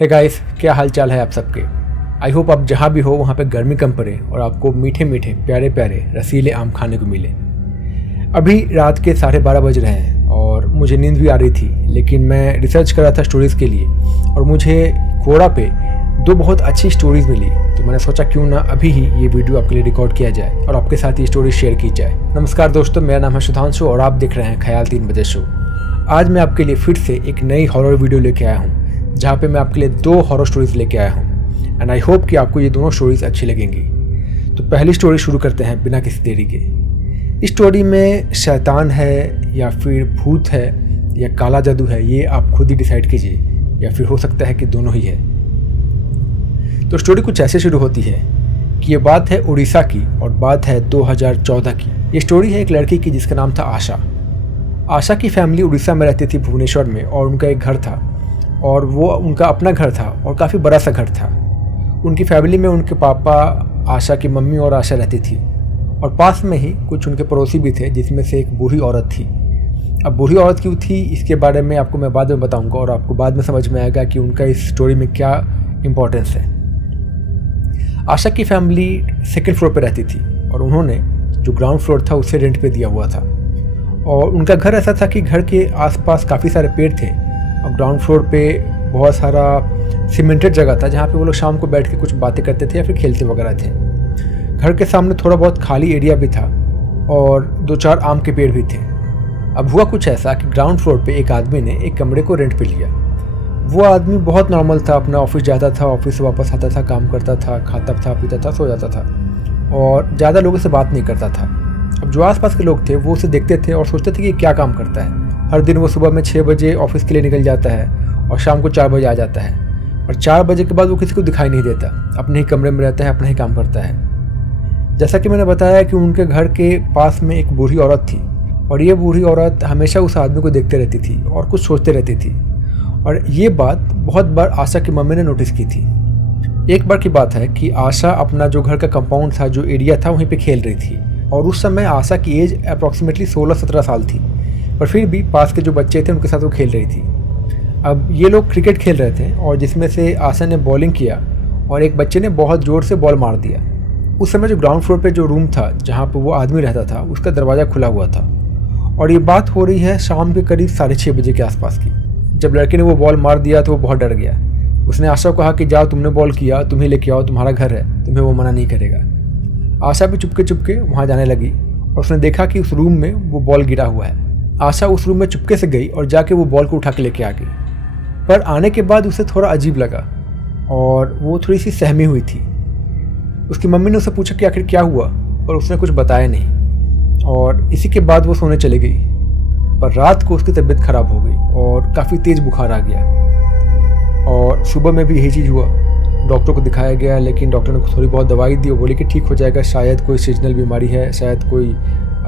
Hey guys, क्या हाल चाल है आप सबके। आई होप आप जहाँ भी हो वहाँ पे गर्मी कम पड़े और आपको मीठे मीठे प्यारे प्यारे रसीले आम खाने को मिले। अभी रात के 12:30 बज रहे हैं और मुझे नींद भी आ रही थी, लेकिन मैं रिसर्च कर रहा था स्टोरीज़ के लिए और मुझे कोड़ा पे 2 बहुत अच्छी स्टोरीज़ मिली। तो मैंने सोचा क्यों ना अभी ही ये वीडियो आपके लिए रिकॉर्ड किया जाए और आपके साथ ये स्टोरी शेयर की जाए। नमस्कार दोस्तों, मेरा नाम है सुधांशु और आप देख रहे हैं ख्याल 3 बजे शो। आज मैं आपके लिए फिर से एक नई हॉरर वीडियो लेके आया हूँ, जहाँ पे मैं आपके लिए 2 हॉरर स्टोरीज़ लेके आया हूँ एंड आई होप कि आपको ये दोनों स्टोरीज़ अच्छी लगेंगी। तो पहली स्टोरी शुरू करते हैं बिना किसी देरी के। इस स्टोरी में शैतान है या फिर भूत है या काला जादू है, ये आप खुद ही डिसाइड कीजिए, या फिर हो सकता है कि दोनों ही है। तो स्टोरी कुछ ऐसे शुरू होती है कि ये बात है उड़ीसा की और बात है 2014 की। ये स्टोरी है एक लड़की की जिसका नाम था आशा। आशा की फैमिली उड़ीसा में रहती थी, भुवनेश्वर में, और उनका एक घर था और वो उनका अपना घर था और काफ़ी बड़ा सा घर था। उनकी फैमिली में उनके पापा, आशा की मम्मी और आशा रहती थी और पास में ही कुछ उनके पड़ोसी भी थे, जिसमें से एक बूढ़ी औरत थी। अब बूढ़ी औरत क्यों थी इसके बारे में आपको मैं बाद में बताऊंगा और आपको बाद में समझ में आएगा कि उनका इस स्टोरी में क्या इम्पोर्टेंस है। आशा की फैमिली 2nd फ्लोर पे रहती थी और उन्होंने जो ग्राउंड फ्लोर था उसे रेंट पे दिया हुआ था। और उनका घर ऐसा था कि घर के आसपास काफ़ी सारे पेड़ थे और ग्राउंड फ्लोर पे बहुत सारा सीमेंटेड जगह था जहाँ पे वो लोग शाम को बैठ के कुछ बातें करते थे या फिर खेलते वगैरह थे। घर के सामने थोड़ा बहुत खाली एरिया भी था और 2-4 आम के पेड़ भी थे। अब हुआ कुछ ऐसा कि ग्राउंड फ्लोर पे एक आदमी ने एक कमरे को रेंट पे लिया। वो आदमी बहुत नॉर्मल था, अपना ऑफिस जाता था, ऑफिस से वापस आता था, काम करता था, खाता था, पीता था, सो जाता था और ज़्यादा लोगों से बात नहीं करता था। अब जो आसपास के लोग थे वो उसे देखते थे और सोचते थे कि क्या काम करता है। हर दिन वो सुबह में 6 बजे ऑफिस के लिए निकल जाता है और शाम को 4 बजे आ जाता है और 4 बजे के बाद वो किसी को दिखाई नहीं देता, अपने ही कमरे में रहता है, अपना ही काम करता है। जैसा कि मैंने बताया कि उनके घर के पास में एक बूढ़ी औरत थी और ये बूढ़ी औरत हमेशा उस आदमी को देखते रहती थी और कुछ सोचते रहती थी। और ये बात बहुत बार आशा की मम्मी ने नोटिस की थी। एक बार की बात है कि आशा अपना जो घर का कंपाउंड था, जो एरिया था, वहीं पे खेल रही थी और उस समय आशा की एज अप्रॉक्सीमेटली 16-17 साल थी, पर फिर भी पास के जो बच्चे थे उनके साथ वो खेल रही थी। अब ये लोग क्रिकेट खेल रहे थे और जिसमें से आशा ने बॉलिंग किया और एक बच्चे ने बहुत ज़ोर से बॉल मार दिया। उस समय जो ग्राउंड फ्लोर पे जो रूम था जहाँ पर वो आदमी रहता था उसका दरवाज़ा खुला हुआ था और ये बात हो रही है शाम के करीब 6:30 बजे के आसपास की। जब लड़के ने वो बॉल मार दिया तो वो बहुत डर गया। उसने आशा को कहा कि जाओ, तुमने बॉल किया, तुम्हें लेके आओ, तुम्हारा घर है, तुम्हें वो मना नहीं करेगा। आशा भी चुपके चुपके वहाँ जाने लगी और उसने देखा कि उस रूम में वो बॉल गिरा हुआ है। आशा उस रूम में चुपके से गई और जाके वो बॉल को उठा के लेके आ गई, पर आने के बाद उसे थोड़ा अजीब लगा और वो थोड़ी सी सहमी हुई थी। उसकी मम्मी ने उससे पूछा कि आखिर क्या हुआ, पर उसने कुछ बताया नहीं और इसी के बाद वो सोने चली गई। पर रात को उसकी तबीयत ख़राब हो गई और काफ़ी तेज़ बुखार आ गया और सुबह में भी यही चीज़ हुआ। डॉक्टर को दिखाया गया, लेकिन डॉक्टर ने थोड़ी बहुत दवाई दी और बोली कि ठीक हो जाएगा, शायद कोई सीजनल बीमारी है, शायद कोई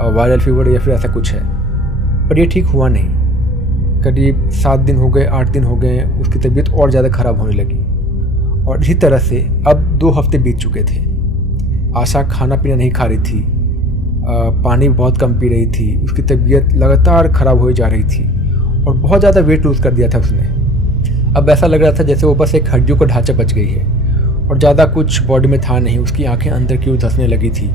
वायरल फीवर या फिर ऐसा कुछ है। पर ये ठीक हुआ नहीं। करीब 7 दिन हो गए, 8 दिन हो गए, उसकी तबीयत और ज़्यादा ख़राब होने लगी और इसी तरह से अब 2 हफ्ते बीत चुके थे। आशा खाना पीना नहीं खा रही थी, पानी बहुत कम पी रही थी, उसकी तबीयत लगातार ख़राब हो जा रही थी और बहुत ज़्यादा वेट लूज़ कर दिया था उसने। अब ऐसा लग रहा था जैसे वो बस एक हड्डियों का ढांचा बच गई है और ज़्यादा कुछ बॉडी में था नहीं। उसकी आंखें अंदर की ओर धंसने लगी थी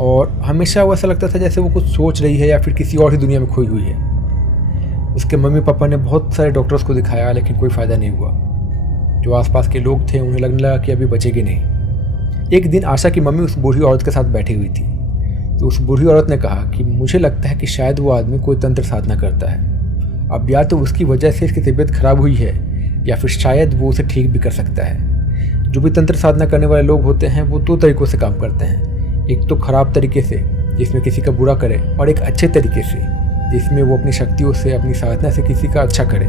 और हमेशा वो ऐसा लगता था जैसे वो कुछ सोच रही है या फिर किसी और ही दुनिया में खोई हुई है। उसके मम्मी पापा ने बहुत सारे डॉक्टर्स को दिखाया, लेकिन कोई फ़ायदा नहीं हुआ। जो आसपास के लोग थे उन्हें लगने लगा कि अभी बचेगी नहीं। एक दिन आशा की मम्मी उस बूढ़ी औरत के साथ बैठी हुई थी, तो उस बूढ़ी औरत ने कहा कि मुझे लगता है कि शायद वो आदमी कोई तंत्र साधना करता है। अब या तो उसकी वजह से इसकी तबीयत ख़राब हुई है या फिर शायद वो उसे ठीक भी कर सकता है। जो भी तंत्र साधना करने वाले लोग होते हैं वो 2 तरीक़ों से काम करते हैं। एक तो ख़राब तरीके से जिसमें किसी का बुरा करे, और एक अच्छे तरीके से जिसमें वो अपनी शक्तियों से, अपनी साधना से किसी का अच्छा करे।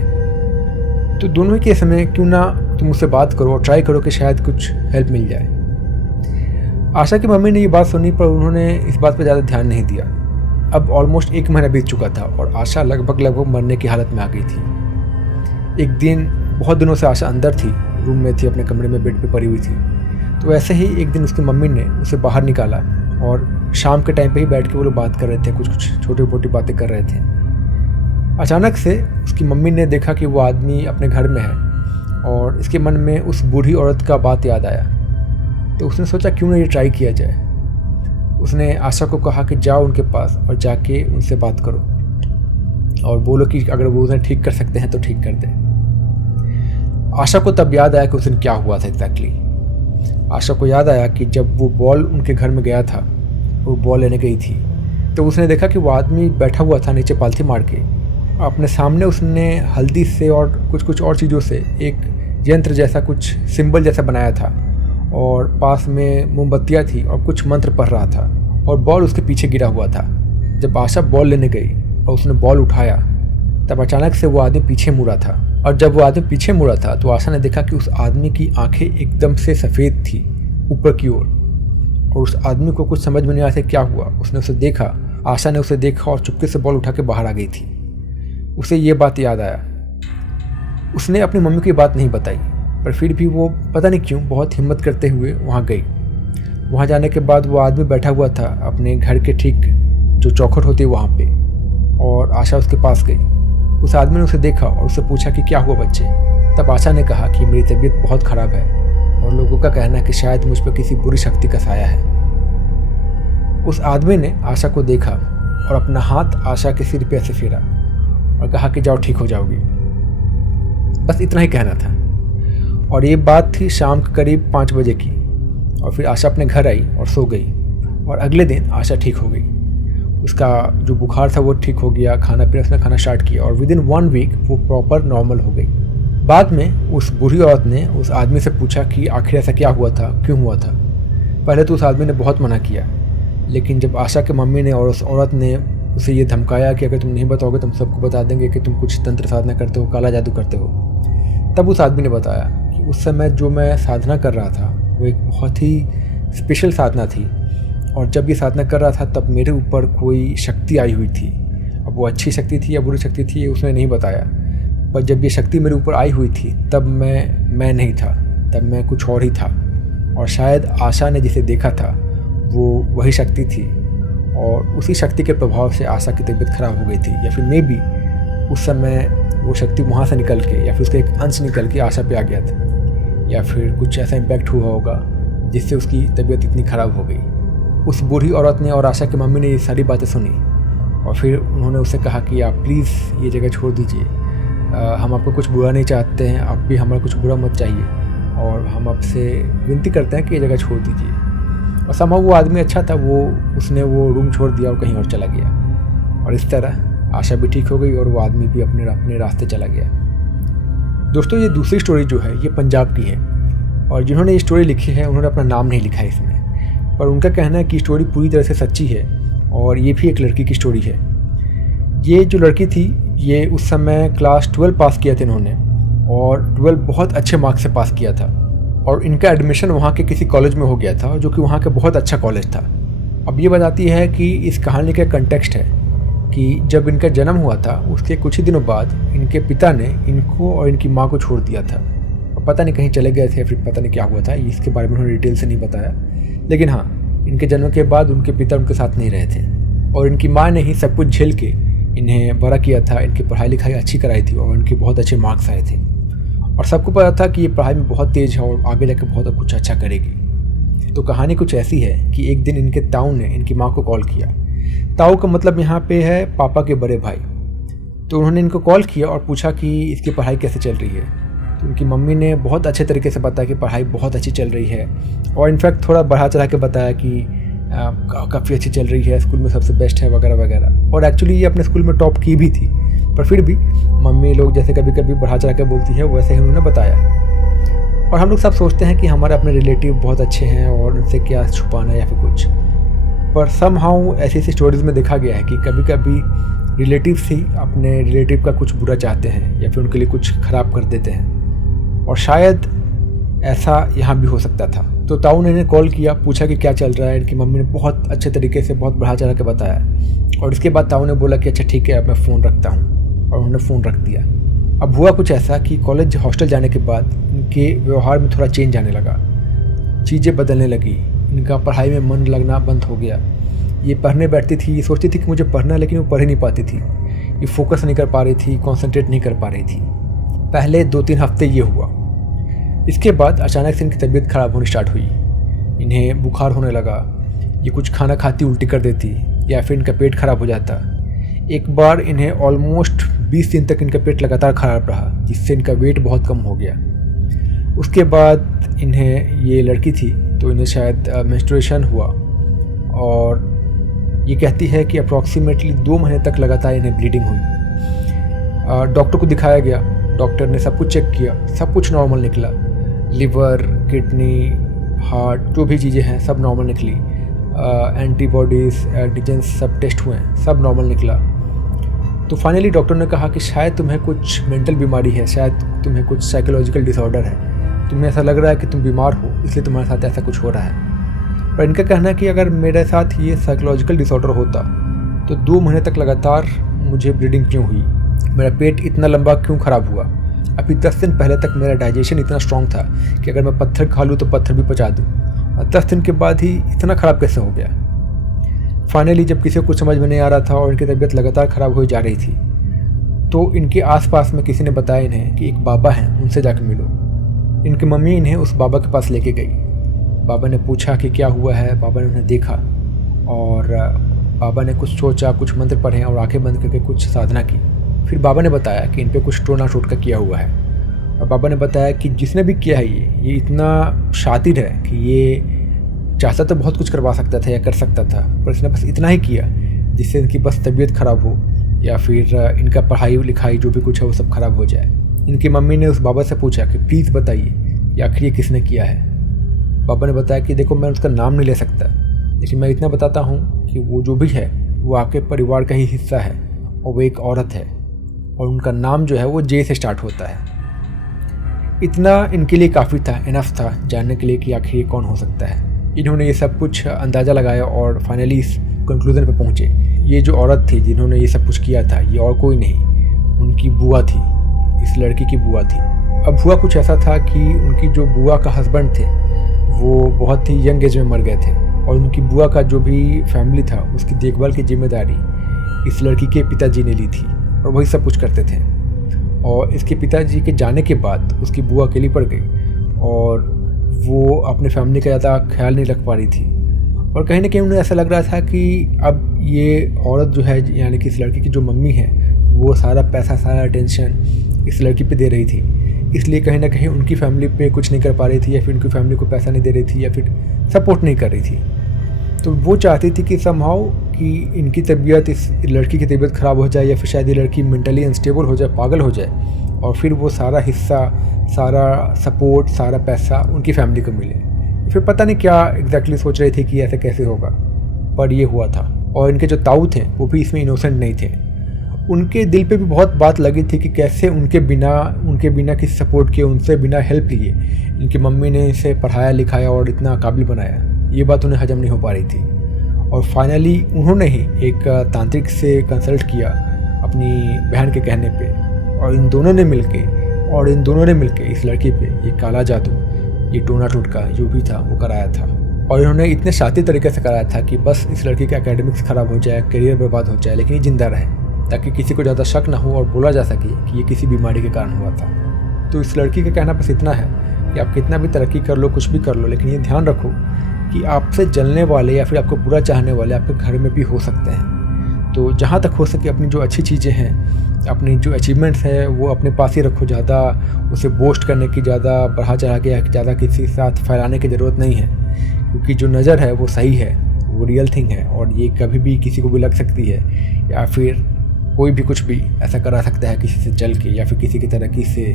तो दोनों ही केस में क्यों ना तुम उससे बात करो और ट्राई करो कि शायद कुछ हेल्प मिल जाए। आशा की मम्मी ने ये बात सुनी, पर उन्होंने इस बात पर ज़्यादा ध्यान नहीं दिया। अब ऑलमोस्ट 1 महीना बीत चुका था और आशा लगभग मरने की हालत में आ गई थी। एक दिन, बहुत दिनों से आशा अंदर थी, रूम में थी, अपने कमरे में बेड पे पड़ी हुई थी। तो ऐसे ही एक दिन उसकी मम्मी ने उसे बाहर निकाला और शाम के टाइम पे ही बैठ के वो लोग बात कर रहे थे, कुछ छोटी मोटी बातें कर रहे थे। अचानक से उसकी मम्मी ने देखा कि वो आदमी अपने घर में है और इसके मन में उस बूढ़ी औरत का बात याद आया। तो उसने सोचा क्यों ना ये ट्राई किया जाए। उसने आशा को कहा कि जाओ उनके पास और जाके उनसे बात करो और बोलो कि अगर वो उन्हें ठीक कर सकते हैं तो ठीक कर दें। आशा को तब याद आया कि उस दिन क्या हुआ था एग्जैक्टली। आशा को याद आया कि जब वो बॉल उनके घर में गया था, वो बॉल लेने गई थी, तो उसने देखा कि वो आदमी बैठा हुआ था नीचे पालथी मार के। अपने सामने उसने हल्दी से और कुछ और चीज़ों से एक यंत्र जैसा, कुछ सिंबल जैसा बनाया था और पास में मोमबत्तियाँ थी और कुछ मंत्र पढ़ रहा था और बॉल उसके पीछे गिरा हुआ था। जब आशा बॉल लेने गई और उसने बॉल उठाया, तब अचानक से वो आदमी पीछे मुड़ा था। और जब वो आदमी पीछे मुड़ा था तो आशा ने देखा कि उस आदमी की आंखें एकदम से सफ़ेद थी ऊपर की ओर, और उस आदमी को कुछ समझ में नहीं आया था क्या हुआ। उसने उसे देखा, आशा ने उसे देखा और चुपके से बॉल उठा के बाहर आ गई थी। उसे ये बात याद आया। उसने अपनी मम्मी की बात नहीं बताई, पर फिर भी वो पता नहीं क्यों बहुत हिम्मत करते हुए वहाँ गई। वहाँ जाने के बाद वो आदमी बैठा हुआ था अपने घर के ठीक जो चौखट होती है वहाँ पे, और आशा उसके पास गई। उस आदमी ने उसे देखा और उससे पूछा कि क्या हुआ बच्चे। तब आशा ने कहा कि मेरी तबीयत बहुत ख़राब है और लोगों का कहना है कि शायद मुझ पर किसी बुरी शक्ति का साया है। उस आदमी ने आशा को देखा और अपना हाथ आशा के सिर पे ऐसे फेरा और कहा कि जाओ ठीक हो जाओगी। बस इतना ही कहना था। और ये बात थी शाम के करीब 5 बजे की। और फिर आशा अपने घर आई और सो गई। और अगले दिन आशा ठीक हो गई। उसका जो बुखार था वो ठीक हो गया, खाना पीना उसने खाना स्टार्ट किया और विदिन 1 वीक वो प्रॉपर नॉर्मल हो गई। बाद में उस बूढ़ी औरत ने उस आदमी से पूछा कि आखिर ऐसा क्या हुआ था, क्यों हुआ था। पहले तो उस आदमी ने बहुत मना किया, लेकिन जब आशा के मम्मी ने और उस औरत ने उसे ये धमकाया कि अगर तुम नहीं बताओगे तो हम सबको बता देंगे कि तुम कुछ तंत्र साधना करते हो, काला जादू करते हो, तब उस आदमी ने बताया कि उस समय जो मैं साधना कर रहा था वो एक बहुत ही स्पेशल साधना थी। और जब ये साधना कर रहा था तब मेरे ऊपर कोई शक्ति आई हुई थी। अब वो अच्छी शक्ति थी या बुरी शक्ति थी ये उसने नहीं बताया, पर जब ये शक्ति मेरे ऊपर आई हुई थी तब मैं नहीं था, तब मैं कुछ और ही था। और शायद आशा ने जिसे देखा था वो वही शक्ति थी और उसी शक्ति के प्रभाव से आशा की तबीयत ख़राब हो गई थी। या फिर मे बी उस समय वो शक्ति वहाँ से निकल के या फिर उसका एक अंश निकल के आशा पे आ गया था, या फिर कुछ ऐसा इम्पैक्ट हुआ होगा जिससे उसकी तबीयत इतनी ख़राब हो गई। उस बूढ़ी औरत ने और आशा की मम्मी ने ये सारी बातें सुनी और फिर उन्होंने उससे कहा कि आप प्लीज़ ये जगह छोड़ दीजिए, हम आपको कुछ बुरा नहीं चाहते हैं, आप भी हमारा कुछ बुरा मत चाहिए और हम आपसे विनती करते हैं कि ये जगह छोड़ दीजिए। और समहाउ वो आदमी अच्छा था, उसने वो रूम छोड़ दिया और कहीं और चला गया। और इस तरह आशा भी ठीक हो गई और वो आदमी भी अपने रास्ते चला गया। दोस्तों, ये दूसरी स्टोरी जो है ये पंजाब की है और जिन्होंने ये स्टोरी लिखी है उन्होंने अपना नाम नहीं लिखा है इसमें, पर उनका कहना है कि स्टोरी पूरी तरह से सच्ची है और ये भी एक लड़की की स्टोरी है। ये जो लड़की थी ये उस समय क्लास 12 पास किया था इन्होंने और 12 बहुत अच्छे मार्क्स से पास किया था और इनका एडमिशन वहाँ के किसी कॉलेज में हो गया था जो कि वहाँ का बहुत अच्छा कॉलेज था। अब ये बताती है कि इस कहानी का कंटेक्स्ट है कि जब इनका जन्म हुआ था उसके कुछ ही दिनों बाद इनके पिता ने इनको और इनकी माँ को छोड़ दिया था और पता नहीं कहीं चले गए थे, फिर पता नहीं क्या हुआ था, इसके बारे में उन्होंने डिटेल से नहीं बताया। लेकिन हाँ, इनके जन्म के बाद उनके पिता उनके साथ नहीं रहे थे और इनकी माँ ने ही सब कुछ झेल के इन्हें बड़ा किया था। इनकी पढ़ाई लिखाई अच्छी कराई थी और इनके बहुत अच्छे मार्क्स आए थे और सबको पता था कि ये पढ़ाई में बहुत तेज़ है और आगे जाकर बहुत कुछ अच्छा करेगी। तो कहानी कुछ ऐसी है कि एक दिन इनके ताऊ ने इनकी माँ को कॉल किया। ताऊ का मतलब यहाँ पे है पापा के बड़े भाई। तो उन्होंने इनको कॉल किया और पूछा कि इसकी पढ़ाई कैसे चल रही है। तो उनकी मम्मी ने बहुत अच्छे तरीके से बताया कि पढ़ाई बहुत अच्छी चल रही है और इनफैक्ट थोड़ा बढ़ा चढ़ा के बताया कि काफ़ी अच्छी चल रही है, स्कूल में सबसे बेस्ट है वगैरह वगैरह। और एक्चुअली ये अपने स्कूल में टॉप की भी थी, पर फिर भी मम्मी लोग जैसे कभी कभी बढ़ा चढ़ा के बोलती है वैसे ही उन्होंने बताया। और हम लोग सब सोचते हैं कि हमारे अपने रिलेटिव बहुत अच्छे हैं और उनसे क्या छुपाना या फिर कुछ, पर समहाउ ऐसी स्टोरीज़ में देखा गया है कि कभी कभी रिलेटिव्स ही अपने रिलेटिव का कुछ बुरा चाहते हैं या फिर उनके लिए कुछ ख़राब कर देते हैं और शायद ऐसा यहाँ भी हो सकता था। तो ताऊ ने इन्हें कॉल किया, पूछा कि क्या चल रहा है। इनकी मम्मी ने बहुत अच्छे तरीके से बहुत बढ़ा चढ़ा के बताया और इसके बाद ताऊ ने बोला कि अच्छा ठीक है अब मैं फ़ोन रखता हूँ और उन्होंने फ़ोन रख दिया। अब हुआ कुछ ऐसा कि कॉलेज हॉस्टल जाने के बाद इनके व्यवहार में थोड़ा चेंज आने लगा, चीज़ें बदलने लगी, इनका पढ़ाई में मन लगना बंद हो गया। ये पढ़ने बैठती थी, ये सोचती थी कि मुझे पढ़ना, लेकिन वो पढ़ ही नहीं पाती थी। ये फोकस नहीं कर पा रही थी, कॉन्सेंट्रेट नहीं कर पा रही थी। पहले 2-3 हफ्ते ये हुआ इसके बाद अचानक से इनकी तबीयत ख़राब होनी स्टार्ट हुई। इन्हें बुखार होने लगा, ये कुछ खाना खाती उल्टी कर देती या फिर इनका पेट ख़राब हो जाता। एक बार इन्हें ऑलमोस्ट 20 दिन तक इनका पेट लगातार ख़राब रहा, जिससे इनका वेट बहुत कम हो गया। उसके बाद इन्हें, ये लड़की थी तो इन्हें शायद मेंस्ट्रुएशन हुआ और ये कहती है कि अप्रॉक्सीमेटली 2 महीने तक लगातार इन्हें ब्लीडिंग हुई। डॉक्टर को दिखाया गया, डॉक्टर ने सब कुछ चेक किया, सब कुछ नॉर्मल निकला। लिवर, किडनी, हार्ट, जो भी चीज़ें हैं सब नॉर्मल निकली। एंटीबॉडीज़, एंटीजेंस सब टेस्ट हुए हैं, सब नॉर्मल निकला। तो फाइनली डॉक्टर ने कहा कि शायद तुम्हें कुछ मेंटल बीमारी है, शायद तुम्हें कुछ साइकोलॉजिकल डिसऑर्डर है, तुम्हें ऐसा लग रहा है कि तुम बीमार हो, इसलिए तुम्हारे साथ ऐसा कुछ हो रहा है। पर इनका कहना है कि अगर मेरे साथ ये साइकोलॉजिकल डिसऑर्डर होता तो 2 महीने तक लगातार मुझे ब्लीडिंग क्यों हुई, मेरा पेट इतना लंबा क्यों ख़राब हुआ। अभी 10 दिन पहले तक मेरा डाइजेशन इतना स्ट्रॉन्ग था कि अगर मैं पत्थर खा लूँ तो पत्थर भी पचा दूँ, और 10 दिन के बाद ही इतना ख़राब कैसे हो गया। फाइनली जब किसी को कुछ समझ में नहीं आ रहा था और इनकी तबीयत लगातार ख़राब हो जा रही थी, तो इनके आसपास में किसी ने बताया इन्हें कि एक बाबा हैं, उनसे जाकर मिलो। इनकी मम्मी इन्हें उस बाबा के पास लेके गई। बाबा ने पूछा कि क्या हुआ है, बाबा ने उन्हें देखा और बाबा ने कुछ सोचा, कुछ मंत्र पढ़े और आंखें बंद करके कुछ साधना की। फिर बाबा ने बताया कि इन पे कुछ टोना टोटका किया हुआ है, और बाबा ने बताया कि जिसने भी किया है ये इतना शातिर है कि ये चाहता तो बहुत कुछ करवा सकता था या कर सकता था, पर इसने बस इतना ही किया जिससे इनकी बस तबीयत ख़राब हो या फिर इनका पढ़ाई लिखाई जो भी कुछ है वो सब ख़राब हो जाए। इनकी मम्मी ने उस बाबा से पूछा कि प्लीज़ बताइए कि आखिर ये किसने किया है। बाबा ने बताया कि देखो, मैं उसका नाम नहीं ले सकता, लेकिन मैं इतना बताता हूँ कि वो जो भी है वो आपके परिवार का ही हिस्सा है और वो एक औरत है और उनका नाम जो है वो जे से स्टार्ट होता है। इतना इनके लिए काफ़ी था, इनफ था जानने के लिए कि आखिर ये कौन हो सकता है। इन्होंने ये सब कुछ अंदाज़ा लगाया और फाइनली इस कंक्लूजन पे पहुँचे। ये जो औरत थी जिन्होंने ये सब कुछ किया था, ये और कोई नहीं, उनकी बुआ थी, इस लड़की की बुआ थी। अब हुआ कुछ ऐसा था कि उनकी जो बुआ का हस्बैंड थे वो बहुत ही यंग एज में मर गए थे, और उनकी बुआ का जो भी फैमिली था उसकी देखभाल की जिम्मेदारी इस लड़की के पिताजी ने ली थी और वही सब कुछ करते थे। और इसके पिताजी के जाने के बाद उसकी बुआ अकेली पड़ गई और वो अपने फैमिली का ज़्यादा ख्याल नहीं रख पा रही थी, और कहीं ना कहीं उन्हें ऐसा लग रहा था कि अब ये औरत जो है, यानी कि इस लड़की की जो मम्मी है, वो सारा पैसा, सारा अटेंशन इस लड़की पे दे रही थी, इसलिए कहीं ना कहीं उनकी फैमिली पे कुछ नहीं कर पा रही थी या फिर उनकी फैमिली को पैसा नहीं दे रही थी या फिर सपोर्ट नहीं कर रही थी। तो वो चाहती थी कि समहाउ कि इनकी तबीयत, इस लड़की की तबीयत ख़राब हो जाए या फिर शायद ये लड़की मेंटली अनस्टेबल हो जाए, पागल हो जाए, और फिर वो सारा हिस्सा, सारा सपोर्ट, सारा पैसा उनकी फैमिली को मिले। फिर पता नहीं क्या एग्जैक्टली सोच रही थी कि ऐसा कैसे होगा, पर ये हुआ था। और इनके जो ताऊ थे वो भी इसमें इनोसेंट नहीं थे। उनके दिल पे भी बहुत बात लगी थी कि कैसे उनके बिना किसी सपोर्ट के, उनसे बिना हेल्प लिए इनकी मम्मी ने इसे पढ़ाया लिखाया और इतना काबिल बनाया। ये बात उन्हें हजम नहीं हो पा रही थी, और फाइनली उन्होंने ही एक तांत्रिक से कंसल्ट किया अपनी बहन के कहने पे, और इन दोनों ने मिलके इस लड़की पे ये काला जादू, ये टोना टोटका जो भी था वो कराया था। और इन्होंने इतने शातिर तरीके से कराया था कि बस इस लड़की का एकेडमिक्स ख़राब हो जाए, करियर बर्बाद हो जाए, लेकिन ये ज़िंदा रहे, ताकि किसी को ज़्यादा शक ना हो और बोला जा सके कि ये किसी बीमारी के कारण हुआ था। तो इस लड़की का कहना बस इतना है कि आप कितना भी तरक्की कर लो, कुछ भी कर लो, लेकिन ये ध्यान रखो कि आपसे जलने वाले या फिर आपको बुरा चाहने वाले आपके घर में भी हो सकते हैं। तो जहाँ तक हो सके अपनी जो अच्छी चीज़ें हैं, अपनी जो अचीवमेंट्स हैं वो अपने पास ही रखो। ज़्यादा उसे बोस्ट करने की, ज़्यादा बढ़ा चढ़ा के, ज़्यादा किसी के साथ फैलाने की ज़रूरत नहीं है, क्योंकि जो नज़र है वो सही है, वो रियल थिंग है, और ये कभी भी किसी को भी लग सकती है, या फिर कोई भी कुछ भी ऐसा करा सकता है किसी से जल के या फिर किसी की तरक्की से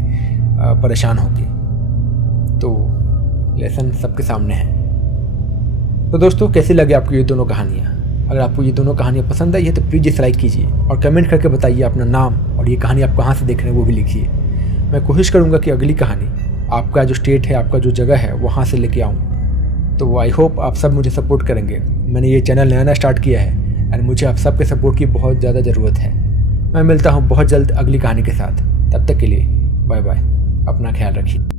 परेशान होके। तो लेसन सबके सामने है। तो दोस्तों, कैसी लगी आपको ये दोनों कहानियाँ? अगर आपको ये दोनों कहानियाँ पसंद आई है तो प्लीज़ इसे लाइक कीजिए और कमेंट करके बताइए अपना नाम और ये कहानी आप कहाँ से देख रहे हैं वो भी लिखिए। मैं कोशिश करूँगा कि अगली कहानी आपका जो स्टेट है, आपका जो जगह है, वहाँ से लेके आऊँ। तो आई होप आप सब मुझे सपोर्ट करेंगे। मैंने ये चैनल नया स्टार्ट किया है एंड मुझे आप सबके सपोर्ट की बहुत ज़्यादा ज़रूरत है। मैं मिलता हूँ बहुत जल्द अगली कहानी के साथ। तब तक के लिए बाय बाय, अपना ख्याल रखिए।